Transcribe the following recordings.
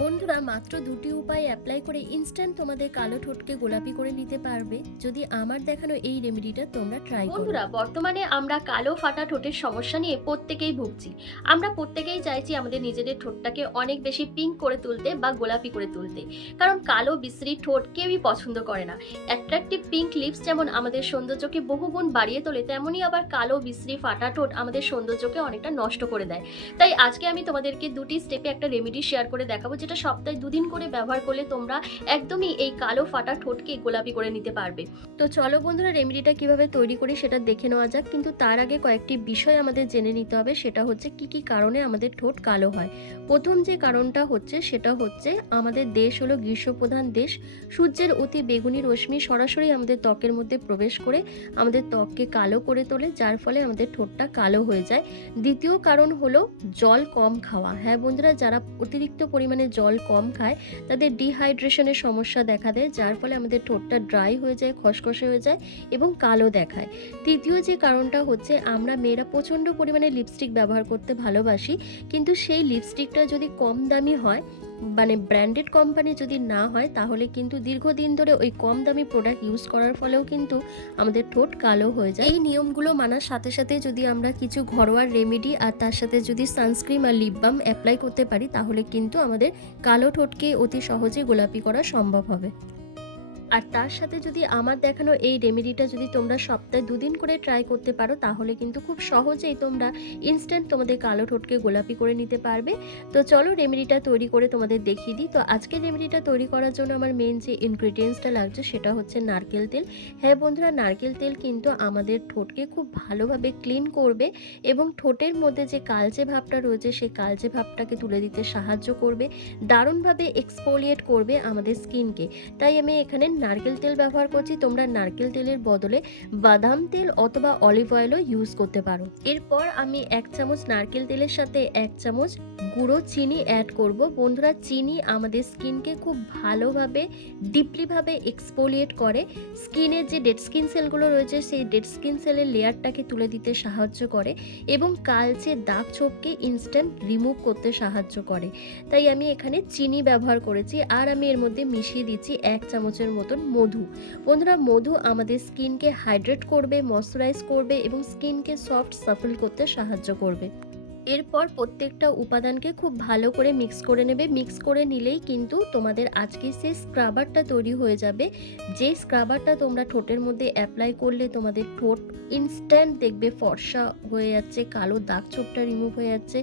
বন্ধুরা, মাত্র দুটি উপায় অ্যাপ্লাই করে ইনস্ট্যান্ট তোমাদের কালো ঠোঁটকে গোলাপি করে নিতে পারবে। যদি আমার দেখানো এই রেমেডিটা তোমরা ট্রাই বন্ধুরা, বর্তমানে আমরা কালো ফাটা ঠোঁটের সমস্যা নিয়ে প্রত্যেকেই ভুগছি। আমরা প্রত্যেকেই চাইছি আমাদের নিজেদের ঠোঁটটাকে অনেক বেশি পিঙ্ক করে তুলতে বা গোলাপি করে তুলতে। কারণ কালো, বিশ্রী ঠোঁট কেউই পছন্দ করে না। অ্যাট্রাকটিভ পিঙ্ক লিপস যেমন আমাদের সৌন্দর্যকে বহুগুণ বাড়িয়ে তোলে তেমনই আবার কালো, বিশ্রী, ফাটা ঠোঁট আমাদের সৌন্দর্যকে অনেকটা নষ্ট করে দেয়। তাই আজকে আমি তোমাদেরকে দুটি স্টেপে একটা রেমেডি শেয়ার করে দেখাবো যেটা সপ্তাহে দুদিন করে ব্যবহার করলে তোমরা একদমই এই কালো ফাটা ঠোঁটকে গোলাপি করে নিতে পারবে। তো চলো বন্ধুরা, রেমেডিটা কীভাবে তৈরি করি সেটা দেখে নেওয়া যাক। কিন্তু তার আগে কয়েকটি বিষয় আমাদের জেনে নিতে হবে। সেটা হচ্ছে কি কি কারণে আমাদের ঠোঁট কালো হয়। প্রথম যে কারণটা হচ্ছে সেটা হচ্ছে আমাদের দেশ হলো গ্রীষ্মপ্রধান দেশ। সূর্যের অতি বেগুনি রশ্মি সরাসরি আমাদের ত্বকের মধ্যে প্রবেশ করে আমাদের ত্বককে কালো করে তোলে, যার ফলে আমাদের ঠোঁটটা কালো হয়ে যায়। দ্বিতীয় কারণ হলো জল কম খাওয়া। হ্যাঁ বন্ধুরা, যারা অতিরিক্ত পরিমাণে জল কম খায়, তাদের ডিহাইড্রেশনের সমস্যা দেখা দেয়, যার ফলে আমাদের ঠোঁটটা ড্রাই হয়ে যায়, খসখসে হয়ে যায় এবং কালো দেখায়। তৃতীয় যে কারণটা হচ্ছে, আমরা মেয়েরা প্রচণ্ড পরিমাণে লিপস্টিক ব্যবহার করতে ভালোবাসি, কিন্তু সেই লিপস্টিকটা যদি কম দামি হয় মানে ব্র্যান্ডেড কোম্পানি যদি না হয়, তাহলে কিন্তু দীর্ঘদিন ধরে ওই কম দামি প্রোডাক্ট ইউজ করার ফলেও কিন্তু আমাদের ঠোঁট কালো হয়ে যায়। এই নিয়মগুলো মানার সাথে সাথে যদি আমরা কিছু ঘরোয়া রেমেডি আর তার সাথে যদি সানস্ক্রিম আর লিপ বাম অ্যাপ্লাই করতে পারি, তাহলে কিন্তু আমাদের কালো ঠোঁটকে অতি সহজে গোলাপি করা সম্ভব হবে। আর তার সাথে যদি আমার দেখানো এই রেমেডিটা যদি তোমরা সপ্তাহে দুদিন করে ট্রাই করতে পারো, তাহলে কিন্তু খুব সহজেই তোমরা ইনস্ট্যান্ট তোমাদের কালো ঠোঁটকে গোলাপি করে নিতে পারবে। তো চলো রেমেডিটা তৈরি করে তোমাদের দেখিয়ে দিই। তো আজকের রেমেডিটা তৈরি করার জন্য আমার মেন যে ইনগ্রিডিয়েন্টসটা লাগছে, সেটা হচ্ছে নারকেল তেল। হ্যাঁ বন্ধুরা, নারকেল তেল কিন্তু আমাদের ঠোঁটকে খুব ভালোভাবে ক্লিন করবে এবং ঠোঁটের মধ্যে যে কালচে ভাবটা রয়েছে, সেই কালচে ভাবটাকে তুলে দিতে সাহায্য করবে। দারুণভাবে এক্সপোলিয়েট করবে আমাদের স্কিনকে তাই আমি এখানে নারকেল তেল ব্যবহার করছি, তোমরা নারকেল তেলের বদলে বাদাম তেল অথবা অলিভ অয়েলও ইউজ করতে পারো। এরপর আমি এক চামচ নারকেল তেলের সাথে এক চামচ গুঁড়ো চিনি অ্যাড করব। বন্ধুরা, চিনি আমাদের স্কিনকে খুব ভালোভাবে ডিপলিভাবে এক্সপোলিয়েট করে। স্কিনের যে ডেড স্কিন সেলগুলো রয়েছে, সেই ডেড স্কিন সেলের লেয়ারটাকে তুলে দিতে সাহায্য করে এবং কালচে দাগ ছোপকে ইনস্ট্যান্ট রিমুভ করতে সাহায্য করে। তাই আমি এখানে চিনি ব্যবহার করেছি। আর আমি এর মধ্যে মিশিয়ে দিচ্ছি এক চামচের মতন মধু। বন্ধুরা, মধু আমাদের স্কিনকে হাইড্রেট করবে মশ্চারাইজ করবে এবং স্কিনকে সফট সাফল করতে সাহায্য করবে। এরপর প্রত্যেকটা উপাদানকে খুব ভালো করে মিক্স করে নেবে। মিক্স করে নিলেই কিন্তু তোমাদের আজকে সেই স্ক্রাবারটা তৈরি হয়ে যাবে, যে স্ক্রাবারটা তোমরা ঠোঁটের মধ্যে অ্যাপ্লাই করলে তোমাদের ঠোঁট ইনস্ট্যান্ট দেখবে ফর্সা হয়ে যাচ্ছে, কালো দাগ ছোপটা রিমুভ হয়ে যাচ্ছে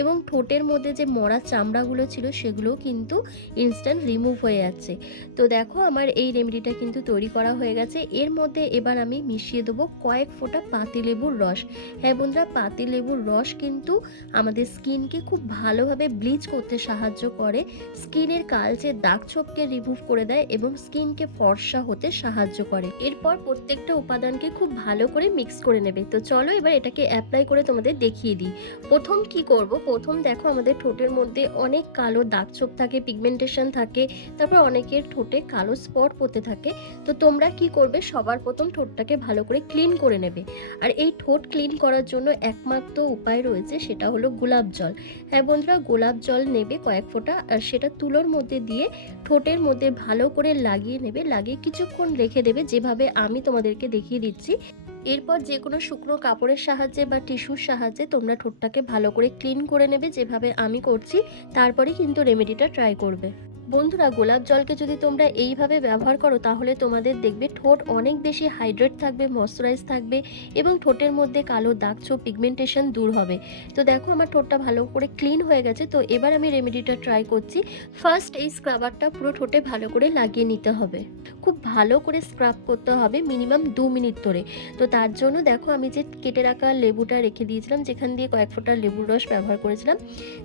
এবং ঠোঁটের মধ্যে যে মরা চামড়াগুলো ছিল সেগুলোও কিন্তু ইনস্ট্যান্ট রিমুভ হয়ে যাচ্ছে। তো দেখো আমার এই রেমেডিটা কিন্তু তৈরি করা হয়ে গেছে। এর মধ্যে এবার আমি মিশিয়ে দেবো কয়েক ফোঁটা পাতিলেবুর রস। হ্যাঁ বন্ধুরা, পাতিলেবুর রস কিন্তু আমাদের স্কিনকে খুব ভালোভাবে ব্লিচ করতে সাহায্য করে। স্কিনের কালচে দাগ ছোপকে রিমুভ করে দেয় এবং স্কিনকে ফর্সা হতে সাহায্য করে। এরপর প্রত্যেকটা উপাদানকে খুব ভালো করে মিক্স করে নেবে। তো চলো এবার এটাকে অ্যাপ্লাই করে তোমাদের দেখিয়ে দিই। প্রথম কি করব? প্রথম দেখো আমাদের ঠোঁটের মধ্যে অনেক কালো দাগ ছোপ থাকে পিগমেন্টেশন থাকে, তারপর অনেকের ঠোঁটে কালো স্পট পড়তে থাকে। তো তোমরা কি করবে? সবার প্রথম ঠোঁটটাকে ভালো করে ক্লিন করে নেবে। আর এই ঠোঁট ক্লিন করার জন্য একমাত্র উপায় রয়েছে সেটা হলো গোলাপ জল। হ্যাঁ বন্ধুরা, গোলাপ জল নেবে কয়েক ফোঁটা, আর সেটা তুলোর মধ্যে দিয়ে ঠোঁটের মধ্যে ভালো করে লাগিয়ে নেবে, লাগিয়ে কিছুক্ষণ রেখে দেবে, যেভাবে আমি তোমাদেরকে দেখিয়ে দিচ্ছি। এরপর যে কোনো শুকনো কাপড়ের সাহায্যে বা টিস্যুর সাহায্যে তোমরা ঠোঁটটাকে ভালো করে ক্লিন করে নেবে, যেভাবে আমি করছি, তারপরে কিন্তু রেমেডিটা ট্রাই করবে। বন্ধুরা, গোলাপ জলকে যদি তোমরা এইভাবে ব্যবহার করো, তাহলে তোমাদের দেখবে ঠোঁট অনেক বেশি হাইড্রেট থাকবে ময়শ্চারাইজ থাকবে এবং ঠোঁটের মধ্যে কালো দাগ ছোপ পিগমেন্টেশন দূর হবে। তো দেখো, আমার ঠোঁটটা ভালো করে ক্লিন হয়ে গেছে। তো এবার আমি রেমেডিটা ট্রাই করছি। ফার্স্ট এই স্ক্রাবারটা পুরো ঠোঁটে ভালো করে লাগিয়ে নিতে হবে। খুব ভালো করে স্ক্রাব করতে হবে মিনিমাম দু মিনিট ধরে। তো তার জন্য দেখো, আমি যে কেটে রাখা লেবুটা রেখে দিয়েছিলাম, যেখান দিয়ে কয়েক ফোঁটা লেবুর রস ব্যবহার করেছিলাম,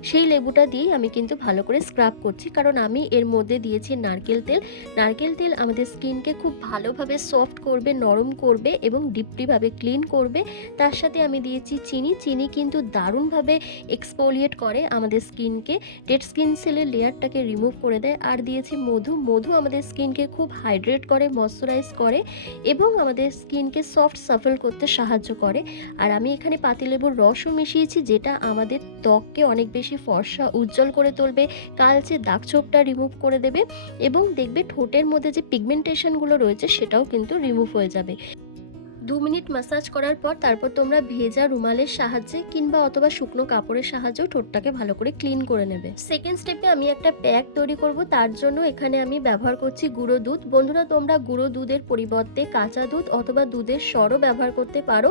সেই লেবুটা দিয়েই আমি কিন্তু ভালো করে স্ক্রাব করছি। কারণ আমি এর মধ্যে দিয়েছি নারকেল তেল। নারকেল তেল আমাদের স্কিনকে খুব ভালোভাবে সফট করবে, নরম করবে এবং ডিপলিভাবে ক্লিন করবে। তার সাথে আমি দিয়েছি চিনি। চিনি কিন্তু দারুণভাবে এক্সপোলিয়েট করে আমাদের স্কিনকে। ডেড স্কিন সেলের লেয়ারটাকে রিমুভ করে দেয়। আর দিয়েছি মধু। মধু আমাদের স্কিনকে খুব হাইড্রেট করে ময়শ্চারাইজ করে এবং আমাদের স্কিনকে সফট সাফল করতে সাহায্য করে। আর আমি এখানে পাতিলেবুর রসও মিশিয়েছি, যেটা আমাদের ত্বককে অনেক বেশি ফর্সা, উজ্জ্বল করে তুলবে। কালচে দাগ ছোপটা রিমুভ করে দেবে এবং দেখবে ঠোঁটের মধ্যে যে পিগমেন্টেশনগুলো রয়েছে সেটাও কিন্তু রিমুভ হয়ে যাবে। দু মিনিট মাসাজ করার পর তারপর তোমরা ভেজা রুমালের সাহায্যে কিংবা অথবা শুকনো কাপড়ের সাহায্যেও ঠোঁটটাকে ভালো করে ক্লিন করে নেবে। সেকেন্ড স্টেপে আমি একটা প্যাক তৈরি করব, তার জন্য এখানে আমি ব্যবহার করছি গুঁড়ো দুধ। বন্ধুরা, তোমরা গুঁড়ো দুধের পরিবর্তে কাঁচা দুধ অথবা দুধের সরও ব্যবহার করতে পারো।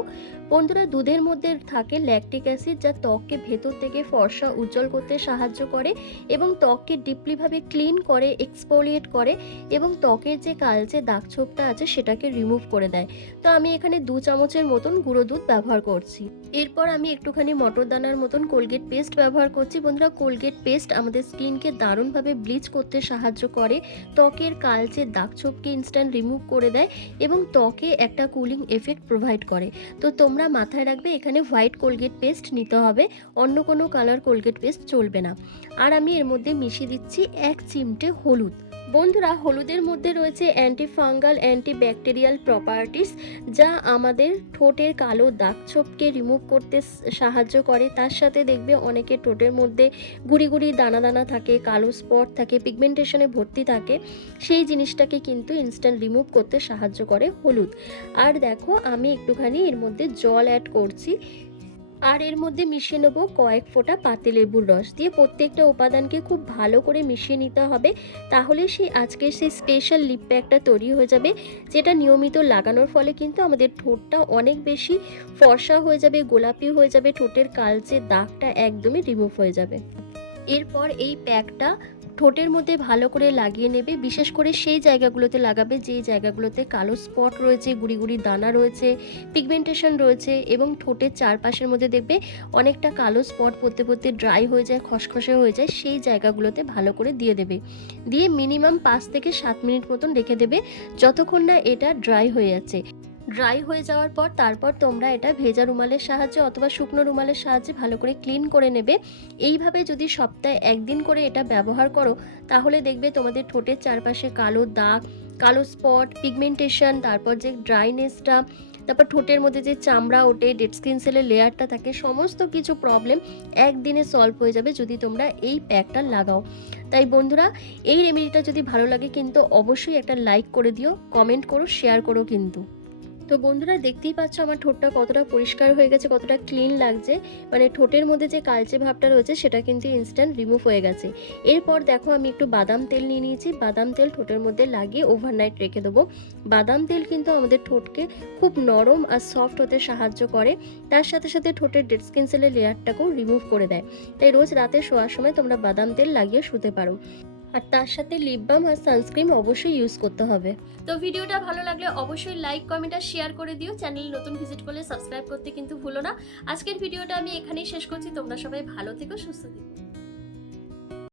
বন্ধুরা, দুধের মধ্যে থাকে ল্যাকটিক অ্যাসিড যা ত্বককে ভেতর থেকে ফর্সা উজ্জ্বল করতে সাহায্য করে এবং ত্বককে ডিপলিভাবে ক্লিন করে এক্সপোলিয়েট করে এবং ত্বকের যে কালচে দাগ ছোপটা আছে সেটাকে রিমুভ করে দেয়। তো আমি এখানে দু চামচের মতন গুঁড়ো দুধ ব্যবহার করছি। এরপর আমি একটুখানি মটর দানার মতন কোলগেট পেস্ট ব্যবহার করছি। বন্ধুরা, কোলগেট পেস্ট আমাদের স্কিনকে দারুণভাবে ব্লিচ করতে সাহায্য করে, ত্বকের কালচে দাগ ছোপকে ইনস্ট্যান্ট রিমুভ করে দেয় এবং ত্বকে একটা কুলিং এফেক্ট প্রোভাইড করে। তো তোমরা মাথায় রাখবে, এখানে হোয়াইট কোলগেট পেস্ট নিতে হবে, অন্য কোনো কালার কোলগেট পেস্ট চলবে না। আর আমি এর মধ্যে মিশিয়ে দিচ্ছি এক চিমটে হলুদ। বন্ধুরা, হলুদের মধ্যে রয়েছে anti fungal anti bacterial properties যা আমাদের ঠোঁটের কালো দাগ ছোপকে রিমুভ করতে সাহায্য করে। তার সাথে দেখবে অনেকে ঠোঁটের মধ্যে গুড়ি গুড়ি দানা দানা থাকে, কালো স্পট থাকে পিগমেন্টেশনে ভর্তি থাকে। সেই জিনিসটাকে কিন্তু ইনস্ট্যান্ট রিমুভ করতে সাহায্য করে হলুদ। আর দেখো, আমি একটুখানি এর মধ্যে জল অ্যাড করছি। আর এর মধ্যে মিশিয়ে নেব কয়েক ফোঁটা পাতিলেবুর রস দিয়ে প্রত্যেকটা উপাদানকে খুব ভালো করে মিশিয়ে নিতে হবে। তাহলে সেই আজকের সেই স্পেশাল লিপ প্যাকটা তৈরি হয়ে যাবে, যেটা নিয়মিত লাগানোর ফলে কিন্তু আমাদের ঠোঁটটা অনেক বেশি ফর্সা হয়ে যাবে, গোলাপি হয়ে যাবে, ঠোঁটের কালচে দাগটা একদমই রিমুভ হয়ে যাবে। এরপর এই প্যাকটা ঠোঁটের মধ্যে ভালো করে লাগিয়ে নেবে, বিশেষ করে সেই জায়গাগুলোতে লাগাবে যেই জায়গাগুলোতে কালো স্পট রয়েছে, গুড়ি গুড়ি দানা রয়েছে পিগমেন্টেশন রয়েছে এবং ঠোঁটের চারপাশের মধ্যে দেখবে অনেকটা কালো স্পট পড়তে পড়তে ড্রাই হয়ে যায়, খসখসে হয়ে যায়, সেই জায়গাগুলোতে ভালো করে দিয়ে দেবে। দিয়ে মিনিমাম পাঁচ থেকে সাত মিনিট মতন রেখে দেবে, যতক্ষণ না এটা ড্রাই হয়ে যাচ্ছে। ড্রাই হয়ে যাওয়ার পর তারপর তোমরা এটা ভেজা রুমালের সাহায্যে অথবা শুকনো রুমালের সাহায্যে ভালো করে ক্লিন করে নেবে। এইভাবে যদি সপ্তাহে একদিন করে এটা ব্যবহার করো, তাহলে দেখবে তোমাদের ঠোঁটের চারপাশে কালো দাগ, কালো স্পট পিগমেন্টেশন তারপর যে ড্রাইনেসটা তারপর ঠোঁটের মধ্যে যে চামড়া ওঠে ডেড স্কিন সেলের লেয়ারটা থাকে, সমস্ত কিছু প্রবলেম একদিনে সলভ হয়ে যাবে যদি তোমরা এই প্যাকটা লাগাও। তাই বন্ধুরা, এই রেমেডিটা যদি ভালো লাগে কিন্তু অবশ্যই একটা লাইক করে দিও কমেন্ট করো শেয়ার করো কিন্তু। তো বন্ধুরা দেখতেই পাচ্ছ আমার ঠোঁটটা কতটা পরিষ্কার হয়ে গেছে, কতটা ক্লিন লাগছে। মানে ঠোঁটের মধ্যে যে কালচে ভাবটা রয়েছে, সেটা কিন্তু ইনস্ট্যান্ট রিমুভ হয়ে গেছে। এরপর দেখো আমি একটু বাদাম তেল নিয়ে নিয়েছি। বাদাম তেল ঠোঁটের মধ্যে লাগিয়ে ওভারনাইট রেখে দেবো। বাদাম তেল কিন্তু আমাদের ঠোঁটকে খুব নরম আর সফট হতে সাহায্য করে। তার সাথে সাথে ঠোঁটের ডেড স্কিন সেলের লেয়ারটাকেও রিমুভ করে দেয়। তাই রোজ রাতে শোয়ার সময় তোমরা বাদাম তেল লাগিয়ে শুতে পারো। আর তার সাথে লিপ বাম আর সানস্ক্রিন অবশ্যই ইউজ করতে হবে। তো ভিডিওটা ভালো লাগলে অবশ্যই লাইক কমেন্ট আর শেয়ার করে দিও। চ্যানেল নতুন ভিজিট করলে সাবস্ক্রাইব করতে কিন্তু ভুলো না। আজকের ভিডিওটা আমি এখানেই শেষ করছি। তোমরা সবাই ভালো থেকো, সুস্থ থেকো।